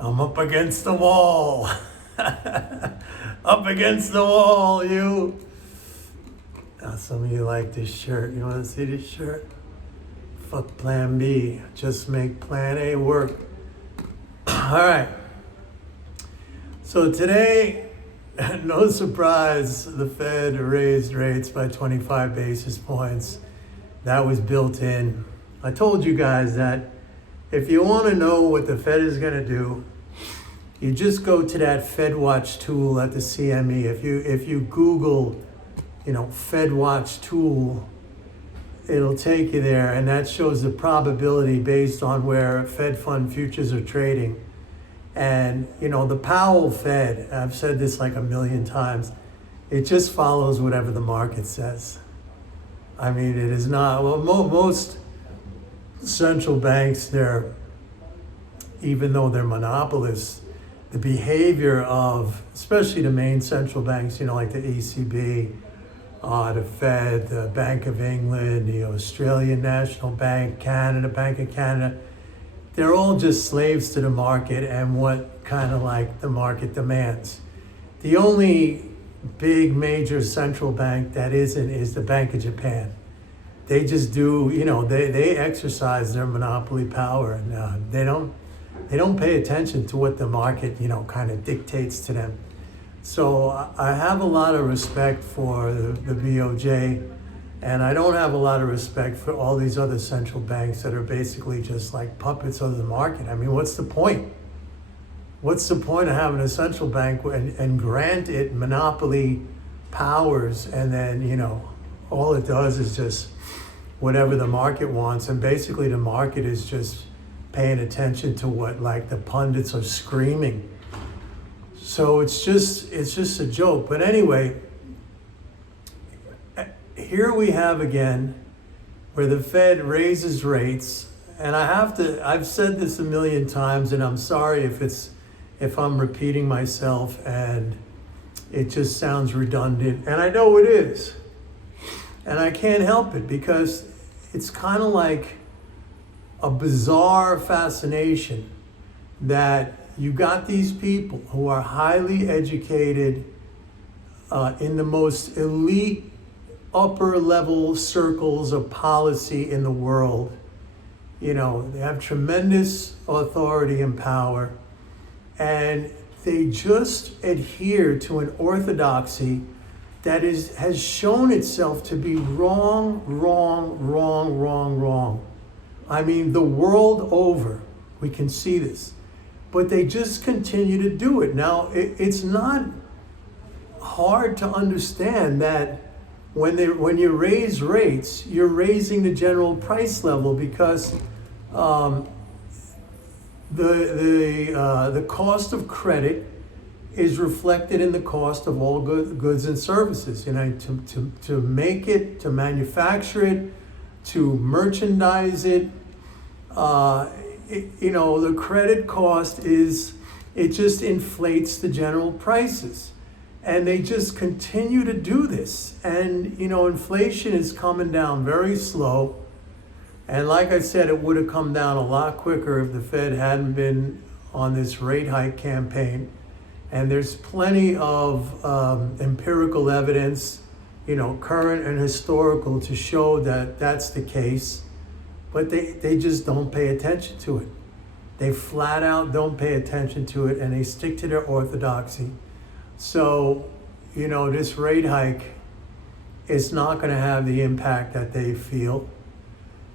I'm up against the wall. Up against the wall, you. Now, some of you like this shirt. You want to see this shirt? Fuck plan B. Just make plan A work. All right. So today, no surprise, the Fed raised rates by 25 basis points. That was built in. I told you guys that if you want to know what the Fed is going to do, you just go to that Fed Watch tool at the CME. If you Google, Fed Watch tool, it'll take you there, and that shows the probability based on where Fed fund futures are trading. And the Powell Fed, I've said this like a million times, it just follows whatever the market says. I mean, it is not, well, most central banks, even though they're monopolists, the behavior of, especially the main central banks, like the ECB, the Fed, the Bank of England, the Australian National Bank, Bank of Canada, they're all just slaves to the market and what kind of like the market demands. The only big major central bank that isn't is the Bank of Japan. They just do, they exercise their monopoly power, and they don't pay attention to what the market, kind of dictates to them. So I have a lot of respect for the BOJ, and I don't have a lot of respect for all these other central banks that are basically just like puppets of the market. I mean, what's the point? What's the point of having a central bank and grant it monopoly powers, and then, all it does is just whatever the market wants, and basically the market is just paying attention to what like the pundits are screaming. So it's just a joke. But anyway, here we have again where the Fed raises rates, and I've said this a million times, and I'm sorry if I'm repeating myself and it just sounds redundant, and I know it is. And I can't help it because it's kind of like a bizarre fascination that you got these people who are highly educated in the most elite upper level circles of policy in the world. They have tremendous authority and power, and they just adhere to an orthodoxy that has shown itself to be wrong. I mean, the world over, we can see this, but they just continue to do it. Now, it's not hard to understand that when you raise rates, you're raising the general price level because the cost of credit is reflected in the cost of all goods and services. To make it, to manufacture it, to merchandise it, the credit cost it just inflates the general prices. And they just continue to do this. And, inflation is coming down very slow. And like I said, it would have come down a lot quicker if the Fed hadn't been on this rate hike campaign. And there's plenty of empirical evidence, current and historical, to show that that's the case. But they just don't pay attention to it. They flat out don't pay attention to it, and they stick to their orthodoxy. So, this rate hike is not going to have the impact that they feel.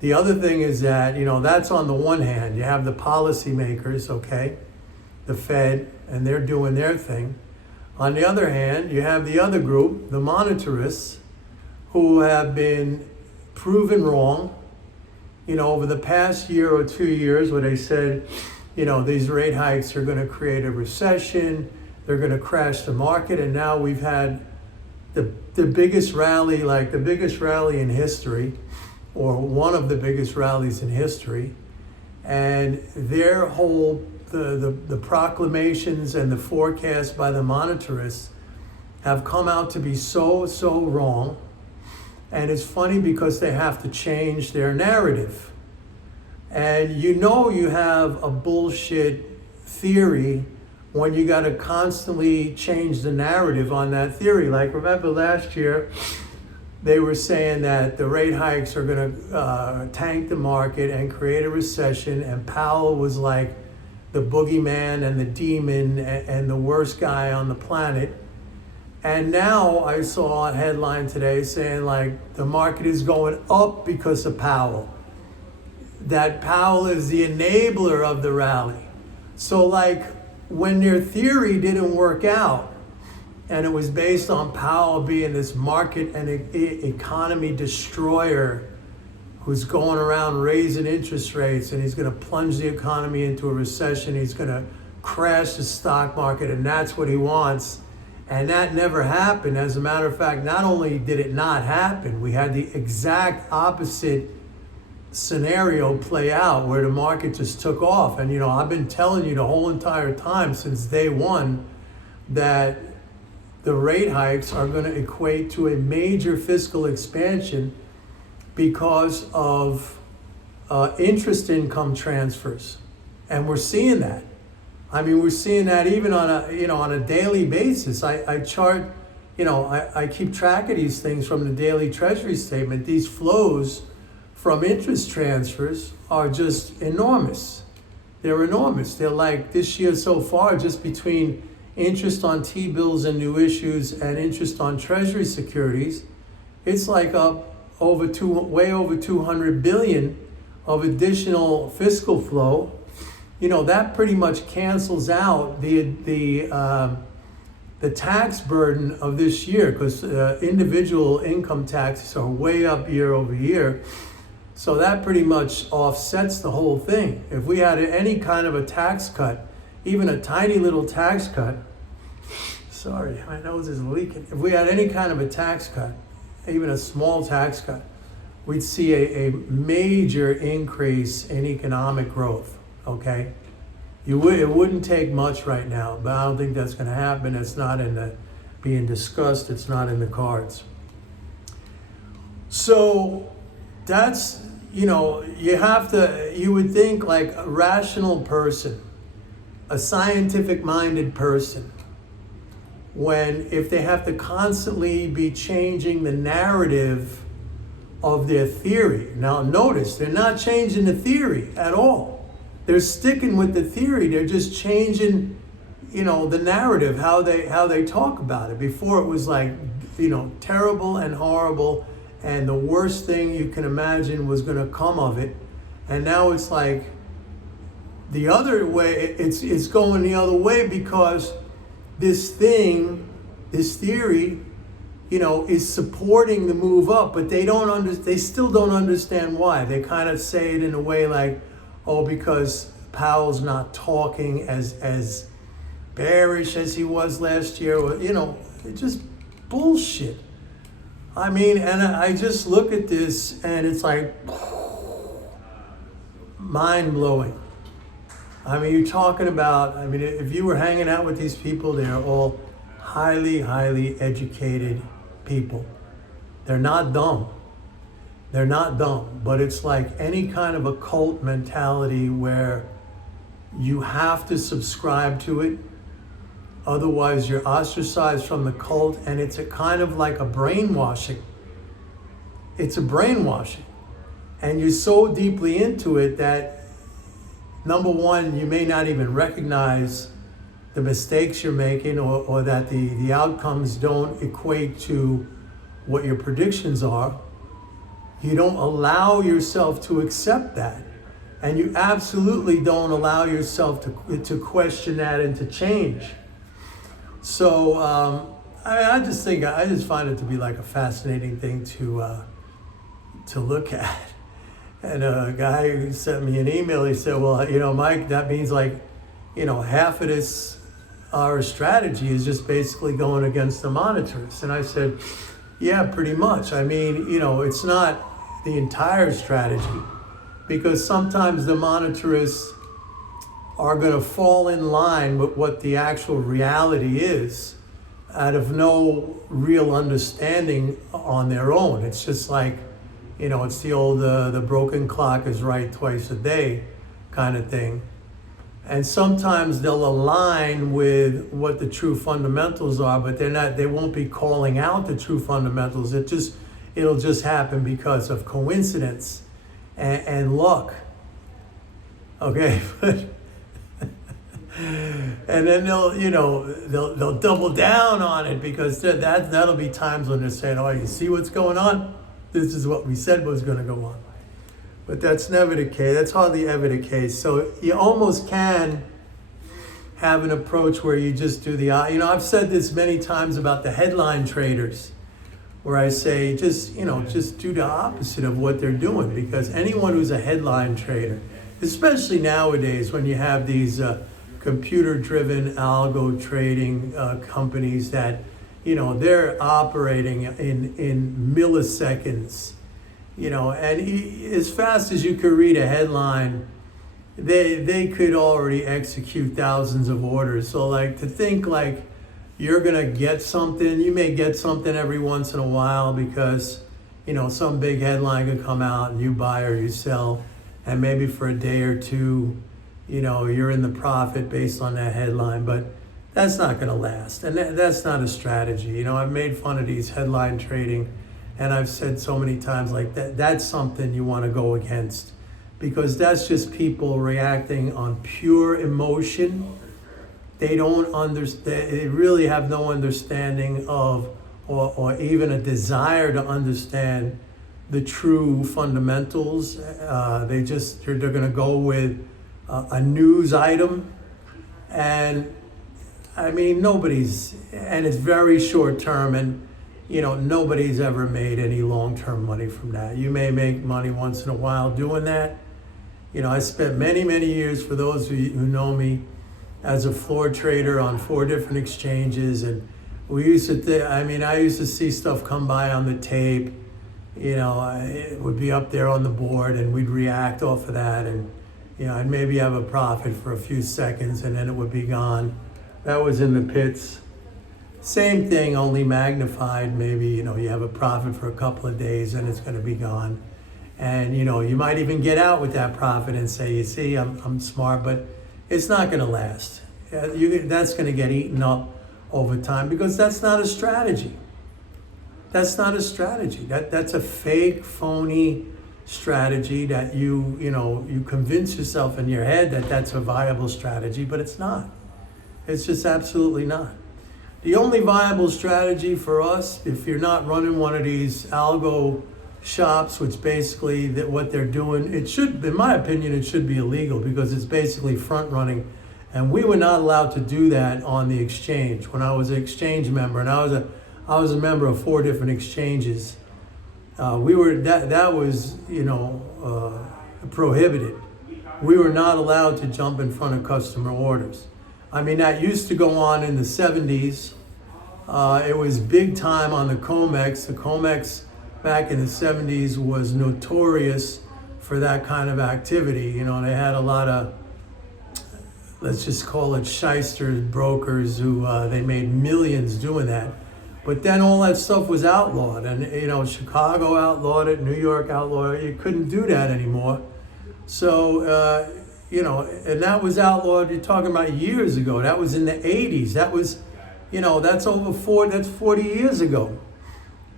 The other thing is that, that's on the one hand. You have the policymakers, okay, the Fed, and they're doing their thing. On the other hand, you have the other group, the monetarists, who have been proven wrong, over the past year or 2 years, where they said, these rate hikes are going to create a recession, they're going to crash the market, and now we've had the biggest rally, like the biggest rally in history, or one of the biggest rallies in history, and their whole the proclamations and the forecasts by the monetarists have come out to be so wrong. And it's funny because they have to change their narrative. And you have a bullshit theory when you got to constantly change the narrative on that theory. Like, remember last year, they were saying that the rate hikes are going to tank the market and create a recession, and Powell was like the boogeyman and the demon and the worst guy on the planet. And now I saw a headline today saying like the market is going up because of Powell. That Powell is the enabler of the rally. So like when their theory didn't work out, and it was based on Powell being this market and economy destroyer who's going around raising interest rates, and he's going to plunge the economy into a recession, he's going to crash the stock market, and that's what he wants. And that never happened. As a matter of fact, not only did it not happen, we had the exact opposite scenario play out where the market just took off. And I've been telling you the whole entire time since day one that the rate hikes are going to equate to a major fiscal expansion because of interest income transfers. And we're seeing that. I mean, we're seeing that even on a daily basis. I chart, I keep track of these things from the daily treasury statement. These flows from interest transfers are just enormous. They're enormous. They're like this year so far, just between interest on T-bills and new issues and interest on treasury securities, it's like up way over 200 billion of additional fiscal flow. That pretty much cancels out the tax burden of this year, because individual income taxes are way up year over year. So that pretty much offsets the whole thing. If we had any kind of a tax cut, even a tiny little tax cut, sorry, my nose is leaking. If we had any kind of a tax cut, even a small tax cut, we'd see a major increase in economic growth, okay? It wouldn't take much right now, but I don't think that's gonna happen. It's not being discussed, it's not in the cards. So that's, you would think like a rational person, a scientific minded person, if they have to constantly be changing the narrative of their theory. Now notice, they're not changing the theory at all. They're sticking with the theory. They're just changing, the narrative, how they talk about it. Before it was like, terrible and horrible, and the worst thing you can imagine was going to come of it. And now it's like the other way, it's going the other way, because this theory, is supporting the move up, but they still don't understand why. They kind of say it in a way like, oh, because Powell's not talking as bearish as he was last year, or, it's just bullshit. I mean, and I just look at this and it's like mind-blowing. I mean, you're talking about, if you were hanging out with these people, they're all highly, highly educated people. They're not dumb. They're not dumb, but it's like any kind of a cult mentality where you have to subscribe to it. Otherwise, you're ostracized from the cult, and it's a kind of like a brainwashing. It's a brainwashing. And you're so deeply into it that, number one, you may not even recognize the mistakes you're making, or that the outcomes don't equate to what your predictions are. You don't allow yourself to accept that. And you absolutely don't allow yourself to question that and to change. So, I just find it to be like a fascinating thing to look at. And a guy who sent me an email, he said, well, Mike, that means like, half of our strategy is just basically going against the monetarists. And I said, yeah, pretty much. It's not the entire strategy, because sometimes the monetarists are going to fall in line with what the actual reality is out of no real understanding on their own. It's just like, it's the old, the broken clock is right twice a day kind of thing. And sometimes they'll align with what the true fundamentals are, but they won't be calling out the true fundamentals. It'll just happen because of coincidence and luck. Okay, and then they'll double down on it, because that'll be times when they're saying, "Oh, you see what's going on? This is what we said was going to go on." But that's never the case. That's hardly ever the case. So you almost can have an approach where you just do I've said this many times about the headline traders, where I say just do the opposite of what they're doing, because anyone who's a headline trader, especially nowadays when you have these computer-driven algo trading companies that, they're operating in milliseconds, and as fast as you could read a headline, they could already execute thousands of orders. So to think you're gonna get something, you may get something every once in a while because, some big headline could come out and you buy or you sell, and maybe for a day or two, you're in the profit based on that headline, but that's not gonna last. And that's not a strategy. I've made fun of these headline trading, and I've said so many times that's something you wanna go against, because that's just people reacting on pure emotion. They don't understand, they really have no understanding of, or even a desire to understand the true fundamentals. They're gonna go with a news item, and and it's very short term, and nobody's ever made any long-term money from that. You may make money once in a while doing that. I spent many, many years, for those of you who know me, as a floor trader on 4 different exchanges, and we used to, I used to see stuff come by on the tape. It would be up there on the board, and we'd react off of that, and I'd maybe have a profit for a few seconds, and then it would be gone. That was in the pits. Same thing, only magnified. Maybe, you have a profit for a couple of days and it's going to be gone. And, you might even get out with that profit and say, you see, I'm smart, but it's not going to last. That's going to get eaten up over time, because that's not a strategy. That's not a strategy. That's a fake, phony strategy that you convince yourself in your head that that's a viable strategy, but it's not. It's just absolutely not. The only viable strategy for us, if you're not running one of these algo shops, which basically what they're doing, in my opinion, it should be illegal, because it's basically front running. And we were not allowed to do that on the exchange. When I was an exchange member, and I was a member of 4 different exchanges, that was prohibited. We were not allowed to jump in front of customer orders. That used to go on in the 70s. It was big time on the COMEX. The COMEX back in the 70s was notorious for that kind of activity. They had a lot of, let's just call it shysters, brokers, who they made millions doing that. But then all that stuff was outlawed, and Chicago outlawed it, New York outlawed it. You couldn't do that anymore. So and that was outlawed. You're talking about years ago. That was in the 80s. That was, that's that's 40 years ago.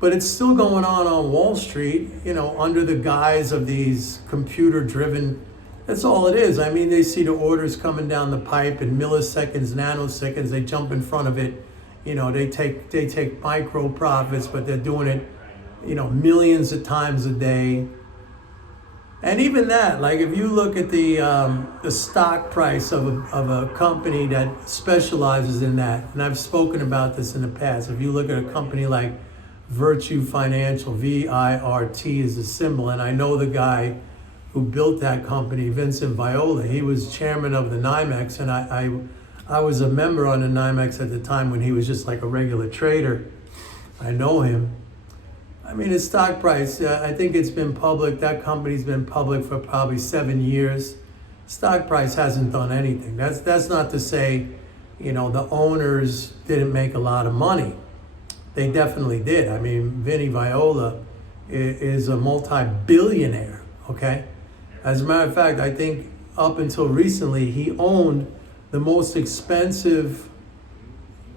But it's still going on Wall Street, under the guise of these computer-driven. That's all it is. They see the orders coming down the pipe in milliseconds, nanoseconds. They jump in front of it. They take micro profits, but they're doing it, millions of times a day. And even that, if you look at the stock price of a company that specializes in that, and I've spoken about this in the past. If you look at a company like Virtu Financial, VIRT is the symbol, and I know the guy who built that company, Vincent Viola. He was chairman of the NYMEX, and I was a member on the NYMEX at the time when he was just like a regular trader. I know him. His stock price, I think it's been public. That company's been public for probably 7 years. Stock price hasn't done anything. That's not to say, the owners didn't make a lot of money. They definitely did. Vinny Viola is a multi-billionaire, okay? As a matter of fact, I think up until recently, he owned the most expensive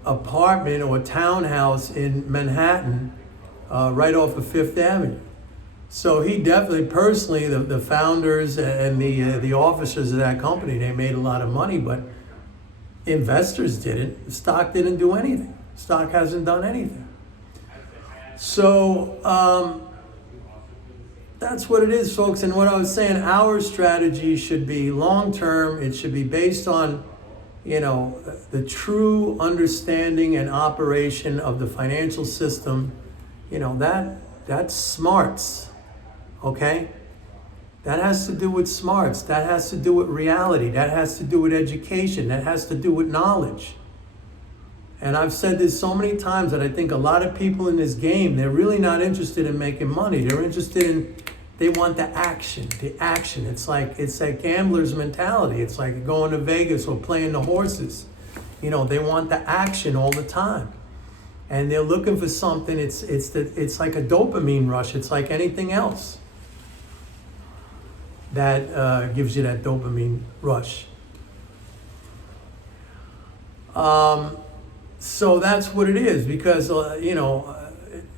apartment or townhouse in Manhattan, right off of Fifth Avenue. So he definitely, personally, the founders and the officers of that company, they made a lot of money, but investors didn't. The stock didn't do anything. Stock hasn't done anything. So that's what it is, folks. And what I was saying, our strategy should be long-term. It should be based on, the true understanding and operation of the financial system. That's smarts, okay? That has to do with smarts. That has to do with reality. That has to do with education. That has to do with knowledge. And I've said this so many times that I think a lot of people in this game, they're really not interested in making money. They're interested in, they want the action, the action. It's like gambler's mentality. It's like going to Vegas or playing the horses. They want the action all the time. And they're looking for something. It's like a dopamine rush. It's like anything else that gives you that dopamine rush. So that's what it is, because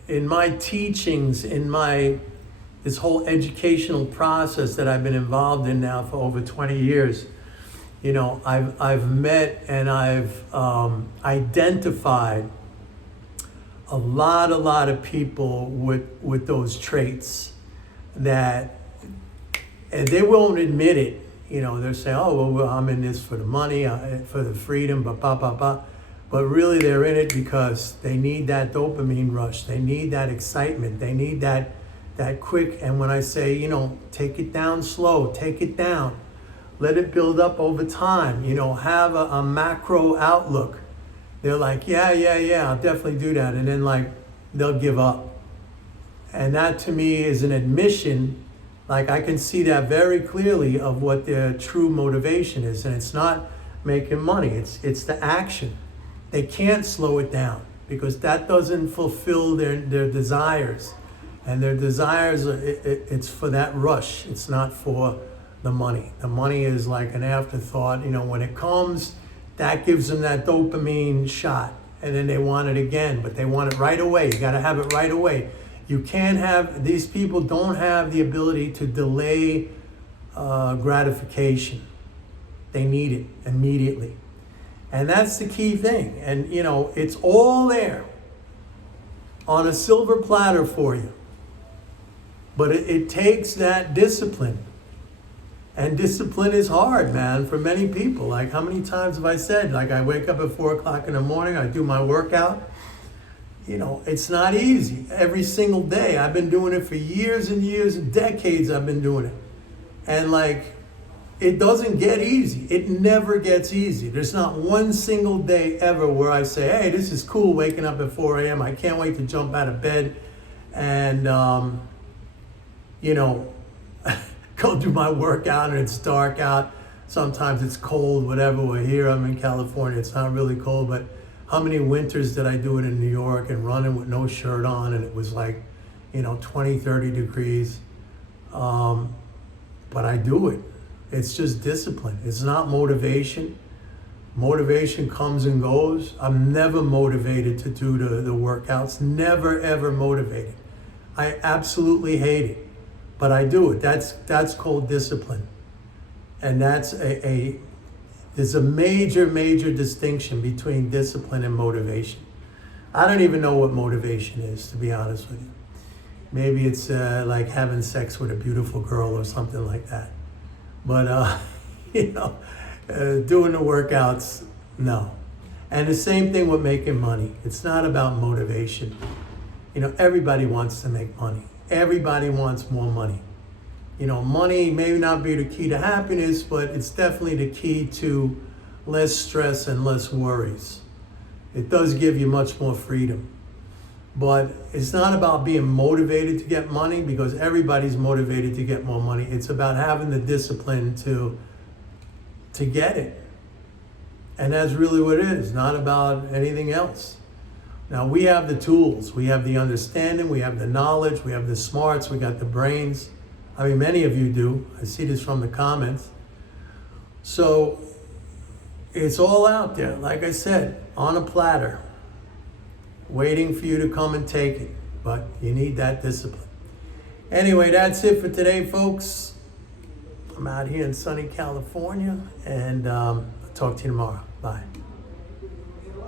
in my teachings, in this whole educational process that I've been involved in now for over 20 years, I've met and I've identified a lot of people with those traits that, and they won't admit it. They're saying, oh, well, I'm in this for the money, for the freedom, but really they're in it because they need that dopamine rush. They need that excitement. They need that quick. And when I say, take it down slow, take it down, let it build up over time, have a macro outlook. They're like, yeah, I'll definitely do that. And then they'll give up. And that to me is an admission. I can see that very clearly of what their true motivation is. And it's not making money. It's the action. They can't slow it down because that doesn't fulfill their desires. And their desires, it's for that rush. It's not for the money. The money is like an afterthought. When it comes, that gives them that dopamine shot. And then they want it again, but they want it right away. You got to have it right away. You can't have, these people don't have the ability to delay gratification. They need it immediately. And that's the key thing. And, it's all there on a silver platter for you. But it takes that discipline. And discipline is hard, man, for many people. How many times have I said, I wake up at 4 o'clock in the morning, I do my workout. It's not easy. Every single day. I've been doing it for years and years, decades I've been doing it. And it doesn't get easy. It never gets easy. There's not one single day ever where I say, hey, this is cool waking up at 4 a.m. I can't wait to jump out of bed and, go do my workout and it's dark out. Sometimes it's cold, whatever. We're here, I'm in California. It's not really cold, but how many winters did I do it in New York and running with no shirt on and it was 20, 30 degrees. But I do it. It's just discipline. It's not motivation. Motivation comes and goes. I'm never motivated to do the workouts. Never, ever motivated. I absolutely hate it. But I do it. That's called discipline. And that's there's a major distinction between discipline and motivation. I don't even know what motivation is, to be honest with you. Maybe it's like having sex with a beautiful girl or something like that. But, doing the workouts, no. And the same thing with making money. It's not about motivation. Everybody wants to make money. Everybody wants more money. Money may not be the key to happiness, but it's definitely the key to less stress and less worries. It does give you much more freedom. But it's not about being motivated to get money, because everybody's motivated to get more money. It's about having the discipline to get it. And that's really what it is, not about anything else. Now, we have the tools, we have the understanding, we have the knowledge, we have the smarts, we got the brains. I mean, many of you do. I see this from the comments. So it's all out there, like I said, on a platter, waiting for you to come and take it. But you need that discipline. Anyway, that's it for today, folks. I'm out here in sunny California, and I'll talk to you tomorrow. Bye.